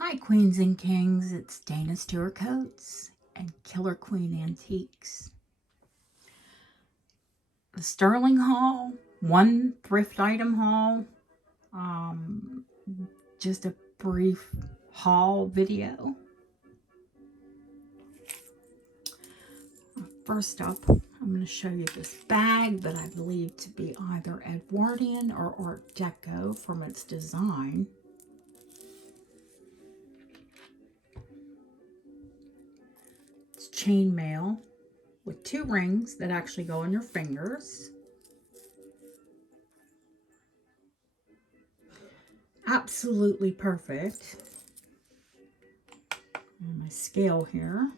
Hi, Queens and Kings. It's Dana Stewart Coates and Killer Queen Antiques. The Sterling haul, one thrift item haul, um, just a brief haul video. First up, I'm going to show you this bag that I believe to be either Edwardian or Art Deco from its design. It's chainmail with 2 rings that actually go on your fingers. Absolutely perfect. And my scale here.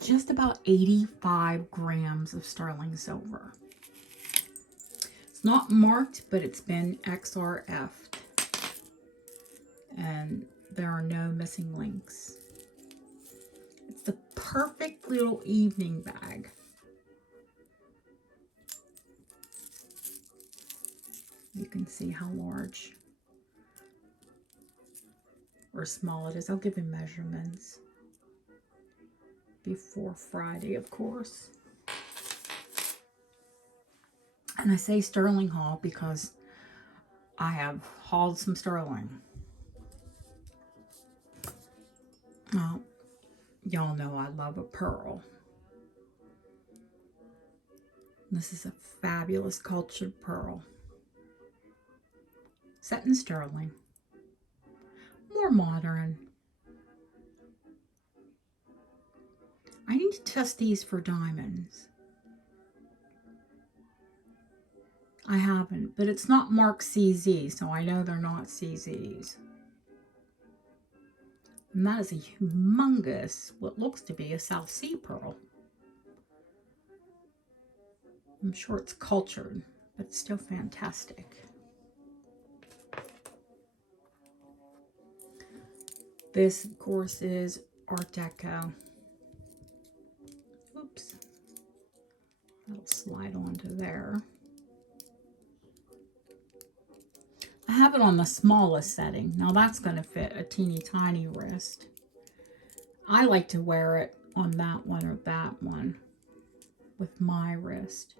Just about 85 grams of sterling silver. It's not marked, but it's been XRF'd. And there are no missing links. It's the perfect little evening bag. You can see how large or small it is. I'll give you measurements before Friday, of course. And I say sterling haul because I have hauled some sterling. Well, y'all know I love a pearl. This is a fabulous cultured pearl. Set in sterling. More modern. I need to test these for diamonds. I haven't, but it's not marked CZ, so I know they're not CZs. And that is a humongous, what looks to be a South Sea pearl. I'm sure it's cultured, but it's still fantastic. This, of course, is Art Deco. Oops. That'll slide onto there. I have it on the smallest setting. Now that's going to fit a teeny tiny wrist. I like to wear it on that one or that one with my wrist.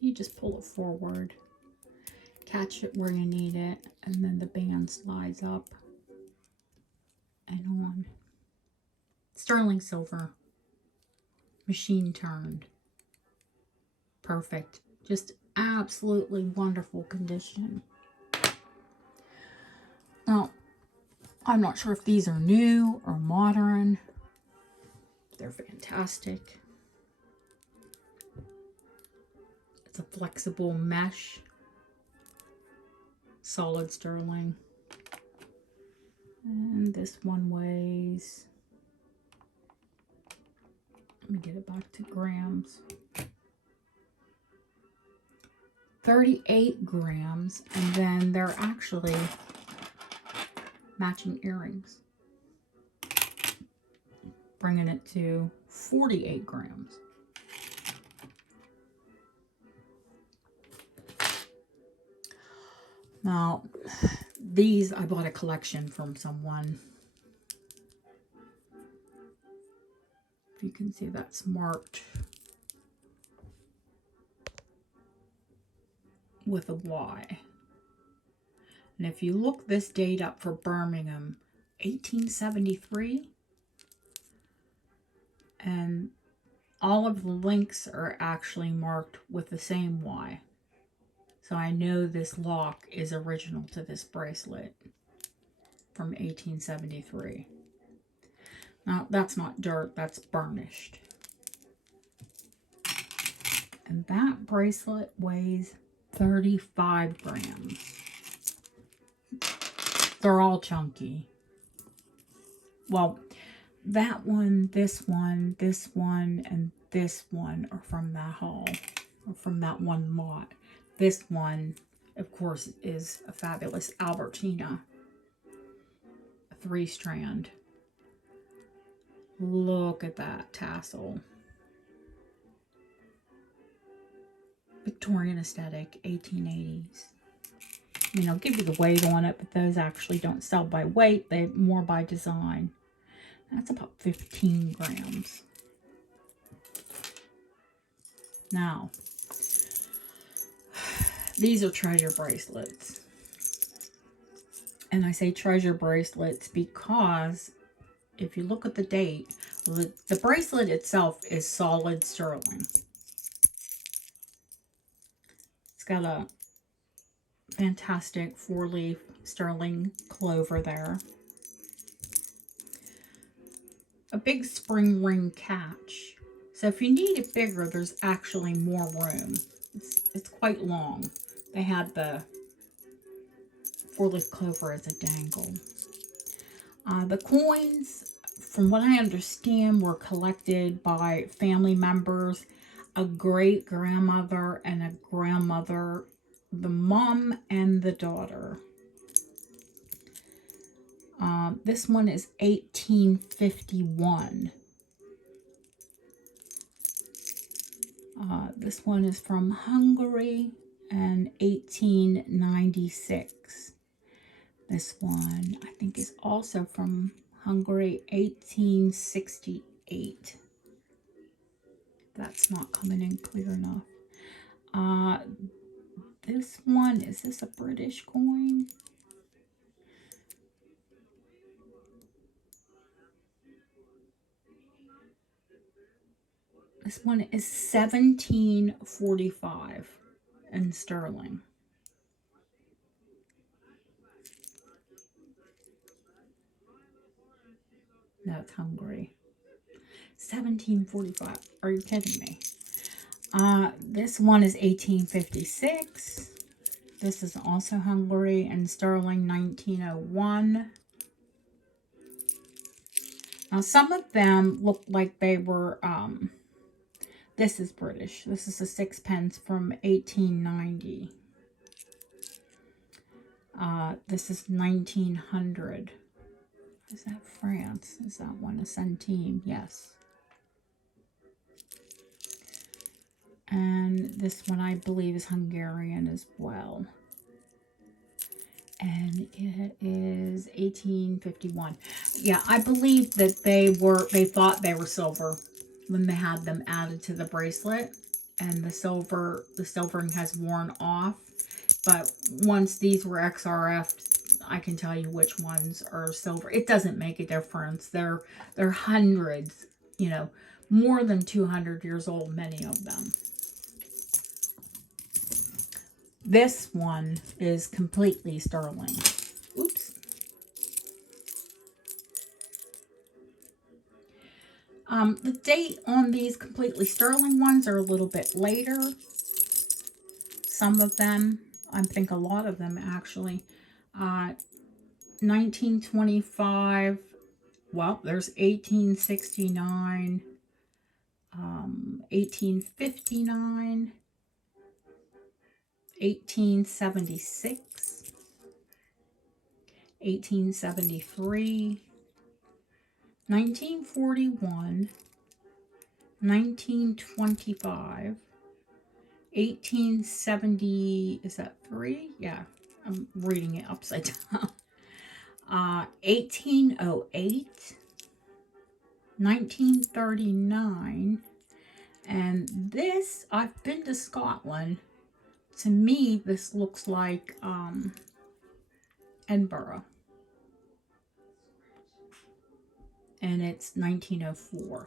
You just pull it forward, catch it where you need it, and then the band slides up and on. Sterling silver, machine turned. Perfect. Just absolutely wonderful condition. Now, I'm not sure if these are new or modern. They're fantastic. It's a flexible mesh, solid sterling. And this one weighs, let me get it back to grams, 38 grams, and then they're actually matching earrings, bringing it to 48 grams. Now, these I bought a collection from someone. You can see that's marked with a Y. And if you look this date up for Birmingham, 1873, and all of the links are actually marked with the same Y. So I know this lock is original to this bracelet from 1873. Now, that's not dirt, that's burnished. And that bracelet weighs 35 grams. They're all chunky. Well, that one, this one, and this one are from that haul, or from that one lot. This one, of course, is a fabulous Albertina. A 3-strand. Look at that tassel. Victorian aesthetic, 1880s. I mean, I'll give you the weight on it, but those actually don't sell by weight. They're more by design. That's about 15 grams. Now, these are treasure bracelets. And I say treasure bracelets because if you look at the date, the bracelet itself is solid sterling. It's got a fantastic 4-leaf sterling clover there. A big spring ring catch. So if you need it bigger, there's actually more room. It's quite long. They had the 4-leaf clover as a dangle. The coins, from what I understand, were collected by family members, a great-grandmother and a grandmother, the mom and the daughter. This one is 1851. This one is from Hungary and 1896. This one, I think, is also from Hungary, 1868. That's not coming in clear enough. This one, is this a British coin? This one is 1745 in sterling. That's Hungary. 1745. Are you kidding me? This one is 1856. This is also Hungary and sterling, 1901. Now, some of them look like they were, this is British. This is a 6-pence from 1890. This is 1900. Is that France? Is that one a centime? Yes. And this one, I believe, is Hungarian as well. And it is 1851. Yeah, I believe that they thought they were silver when they had them added to the bracelet. And the silvering has worn off. But once these were XRF, I can tell you which ones are silver. It doesn't make a difference. They're hundreds, you know, more than 200 years old, many of them. This one is completely sterling. Oops. The date on these completely sterling ones are a little bit later. Some of them, I think a lot of them actually. 1925. Well, there's 1869. 1859. 1876, 1873, 1941, 1925, 1870, is that 3? Yeah, I'm reading it upside down. 1808, 1939, and this, I've been to Scotland. To me, this looks like Edinburgh. And it's 1904.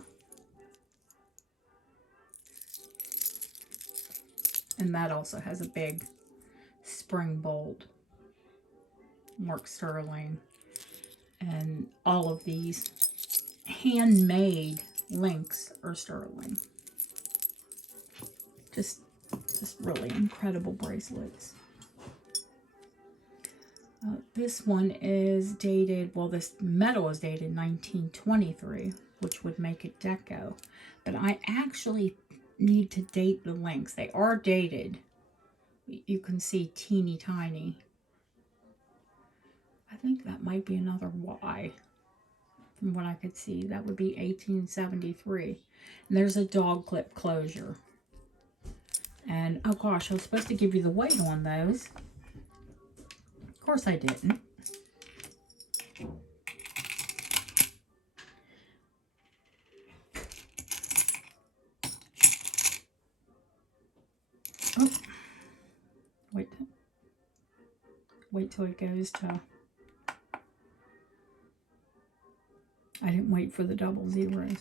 And that also has a big spring bolt. Mark sterling. And all of these handmade links are sterling. Just really incredible bracelets. This one is dated, well, this metal is dated 1923, which would make it deco. But I actually need to date the links. They are dated. You can see teeny tiny. I think that might be another Y. From what I could see, that would be 1873. And there's a dog clip closure. And oh gosh, I was supposed to give you the weight on those. Of course I didn't. Oh. Wait till it goes to... I didn't wait for the double zeros.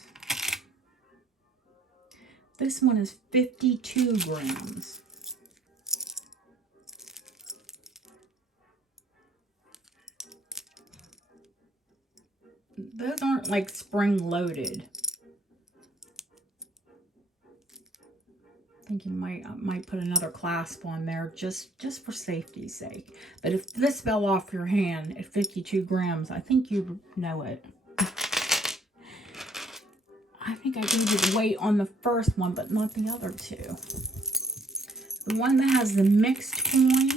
This one is 52 grams. Those aren't like spring loaded. I think you might put another clasp on there just for safety's sake. But if this fell off your hand at 52 grams, I think you know it. I think I gave you the weight on the first one, but not the other two. The one that has the mixed coin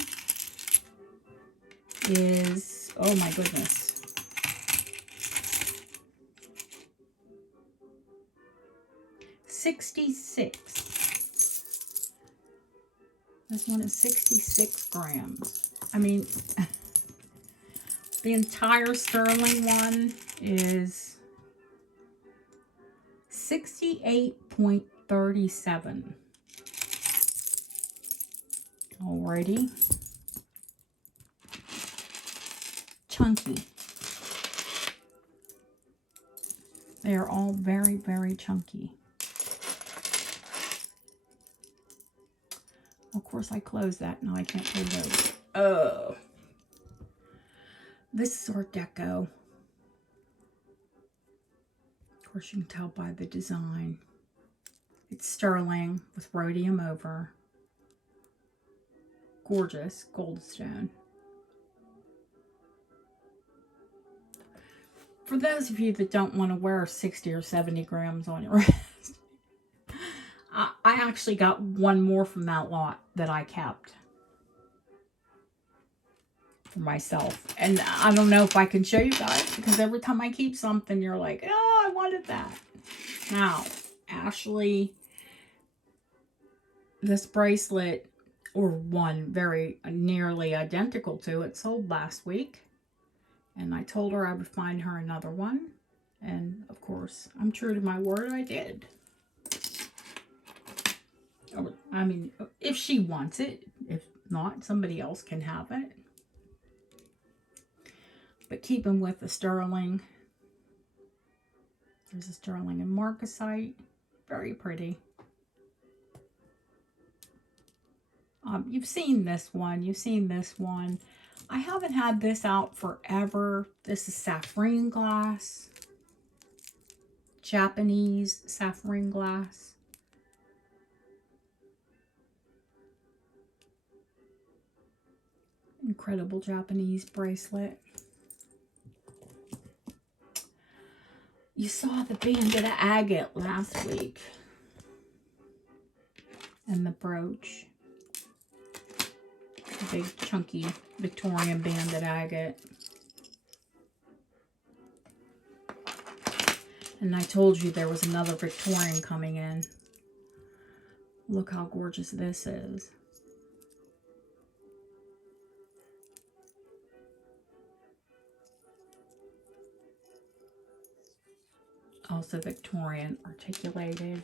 is, oh my goodness, $66. This one is 66 grams. I mean, the entire sterling one is 68.37. Alrighty. Chunky. They are all very, very chunky. Of course, I closed that. Now I can't put it over. Oh. This is Art Deco. Of course, you can tell by the design. It's sterling with rhodium over. Gorgeous goldstone. For those of you that don't want to wear 60 or 70 grams on your wrist, I actually got one more from that lot that I kept for myself. And I don't know if I can show you guys, because every time I keep something, you're like, oh, I wanted that. Now, Ashley, this bracelet, or one very nearly identical to it, sold last week. And I told her I would find her another one. And, of course, I'm true to my word, I did. I mean, if she wants it. If not, somebody else can have it. But keeping with the sterling. There's a sterling and marcasite. Very pretty. You've seen this one. You've seen this one. I haven't had this out forever. This is saffron glass. Japanese saffron glass. Incredible Japanese bracelet. You saw the banded agate last week. And the brooch. The big chunky Victorian banded agate. And I told you there was another Victorian coming in. Look how gorgeous this is. Also Victorian articulated.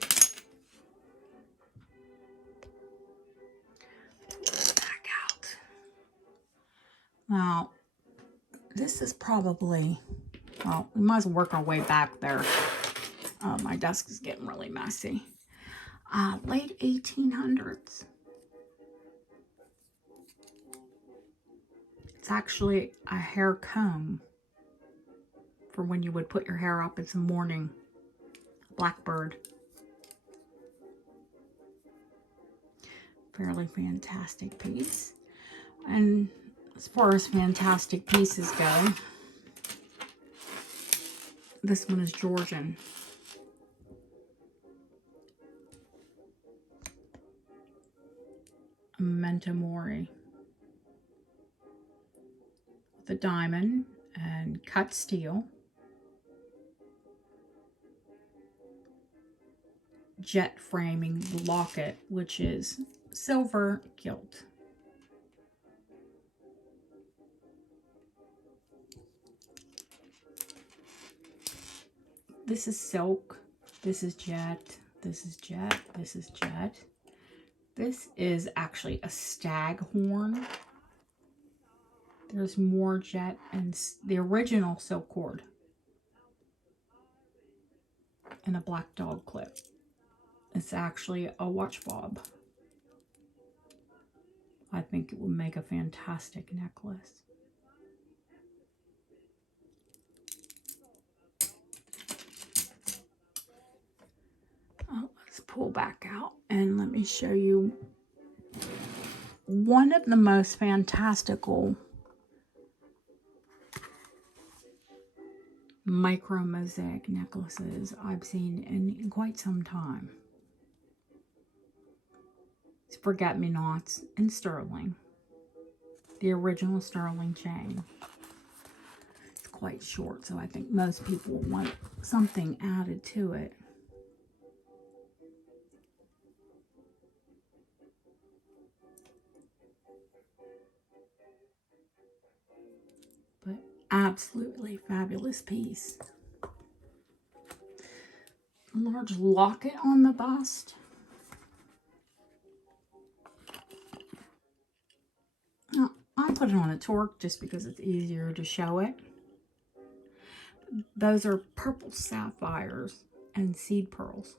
Back out. Now, this is probably, well, we might as well work our way back there. My desk is getting really messy. Late 1800s. It's actually a hair comb for when you would put your hair up in the morning. Blackbird. Fairly fantastic piece. And as far as fantastic pieces go, this one is Georgian. Memento Mori. with a diamond and cut steel. Jet framing locket, which is silver gilt. This is silk. This is jet. This is jet. This is jet. This is actually a stag horn. There's more jet and the original silk cord. And a black dog clip. It's actually a watch fob. I think it would make a fantastic necklace. Oh, let's pull back out and let me show you one of the most fantastical micro mosaic necklaces I've seen in quite some time. It's forget-me-nots in sterling. The original sterling chain. It's quite short, so I think most people want something added to it. But absolutely fabulous piece. A large locket on the bust. Now, I put it on a torque just because it's easier to show it. Those are purple sapphires and seed pearls.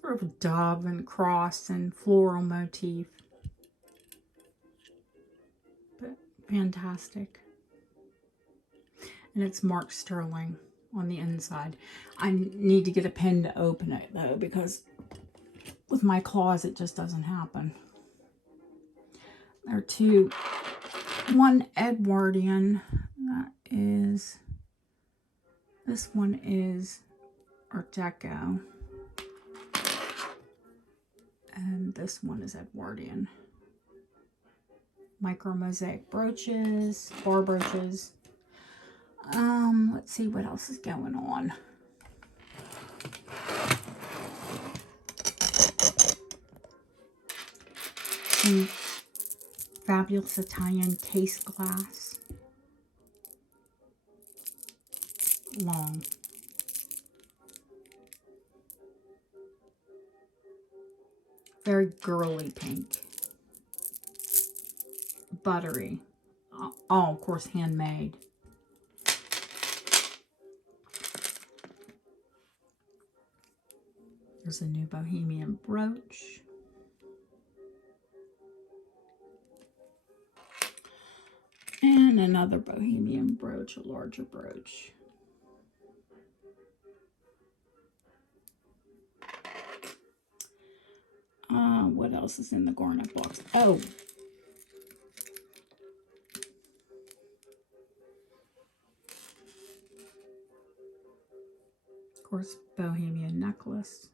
Sort of a dove and cross and floral motif. But fantastic. And it's marked sterling on the inside. I need to get a pin to open it though, because with my claws it just doesn't happen. There are two. One Edwardian, that is, this one is Art Deco. And this one is Edwardian. Micro mosaic brooches, bar brooches. Let's see what else is going on. Some fabulous Italian case glass. Long. Very girly pink. Buttery. Oh, of course, handmade. There's a new Bohemian brooch. And another Bohemian brooch, a larger brooch. What else is in the garnet box? Oh. Of course, Bohemian necklace.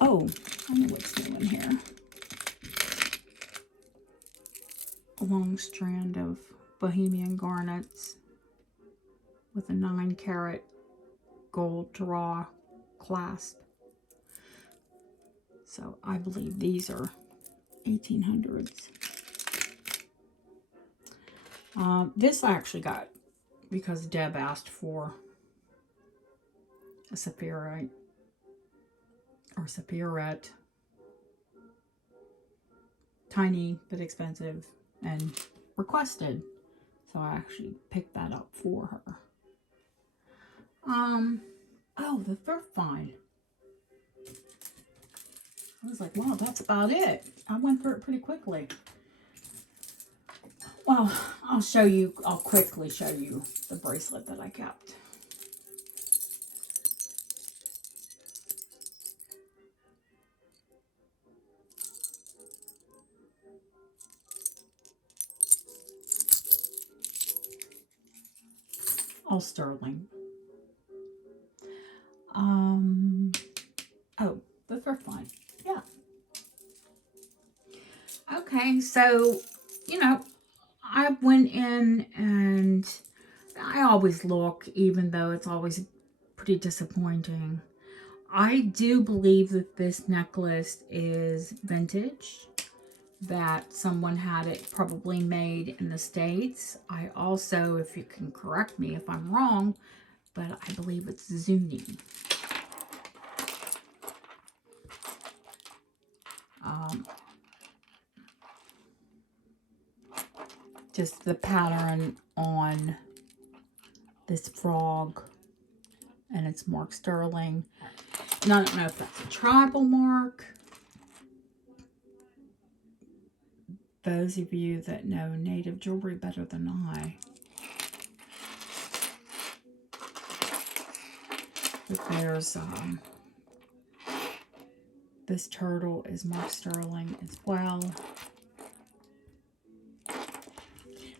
Oh, I know what's new in here. A long strand of Bohemian garnets with a 9-carat gold draw clasp. So I believe these are 1800s. This I actually got because Deb asked for a sapphirite or sapphirette. Tiny but expensive and requested. So I actually picked that up for her. Oh, the thrift find. I was like, wow, that's about it. I went through it pretty quickly. Well, I'll quickly show you the bracelet that I kept. All sterling. Oh, the thrift line. Yeah. Okay, so, you know, I went in and I always look, even though it's always pretty disappointing. I do believe that this necklace is vintage, that someone had it probably made in the States. I also, if you can correct me if I'm wrong, but I believe it's Zuni. Just the pattern on this frog, and it's marked sterling. And I don't know if that's a tribal mark. Those of you that know native jewelry better than I. But there's, this turtle is marked sterling as well.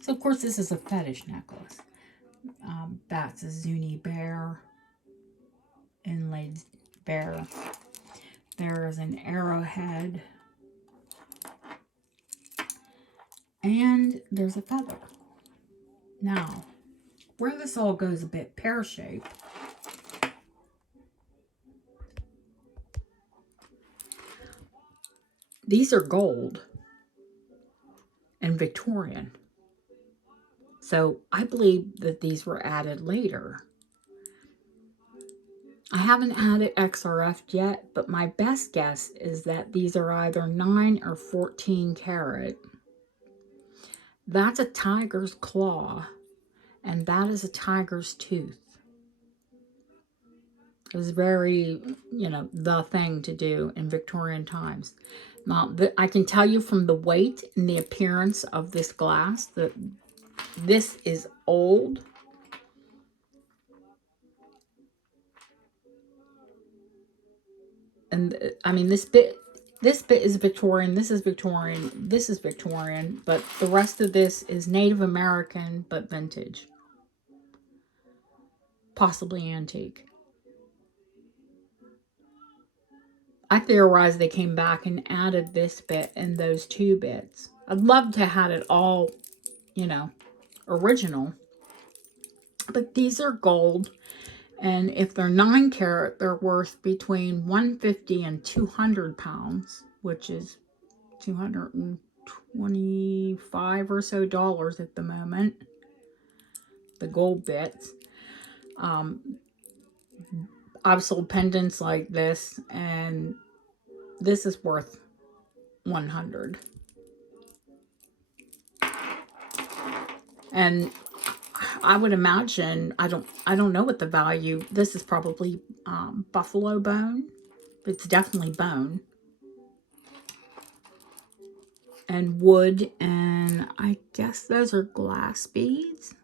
So, of course, this is a fetish necklace. That's a Zuni bear, inlaid bear. There is an arrowhead. And there's a feather. Now, where this all goes a bit pear-shaped, these are gold and Victorian. So I believe that these were added later. I haven't added XRF yet, but my best guess is that these are either 9 or 14 karat. That's a tiger's claw, and that is a tiger's tooth. It was very, you know, the thing to do in Victorian times. Now, I can tell you from the weight and the appearance of this glass that this is old. And I mean, this bit is Victorian, this is Victorian, this is Victorian, but the rest of this is Native American, but vintage. Possibly antique. I theorize they came back and added this bit and those two bits. I'd love to have it all, you know, original. But these are gold. And if they're 9 karat, they're worth between 150 and 200 pounds, which is 225 or so dollars at the moment. The gold bits. I've sold pendants like this, and this is worth 100. And I would imagine, I don't know what the value, this is probably buffalo bone. It's definitely bone. And wood, and I guess those are glass beads.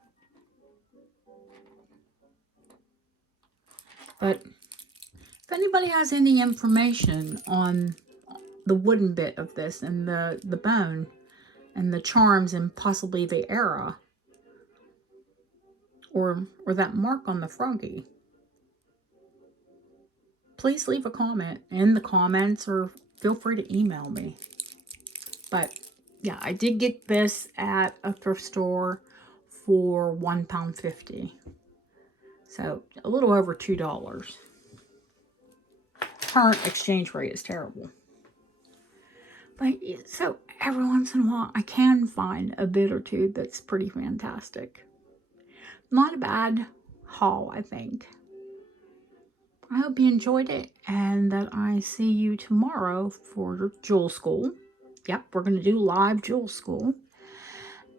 But if anybody has any information on the wooden bit of this and the bone and the charms and possibly the era, or that mark on the froggy, please leave a comment in the comments or feel free to email me. But yeah, I did get this at a thrift store for £1.50. So a little over $2. Current exchange rate is terrible. But so every once in a while I can find a bit or two that's pretty fantastic. Not a bad haul, I think. I hope you enjoyed it and that I see you tomorrow for Jewel School. Yep, we're going to do live Jewel School.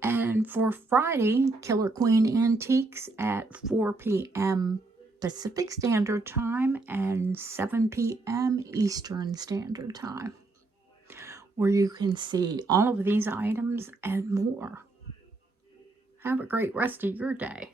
And for Friday, Killer Queen Antiques at 4 p.m. Pacific Standard Time and 7 p.m. Eastern Standard Time, where you can see all of these items and more. Have a great rest of your day.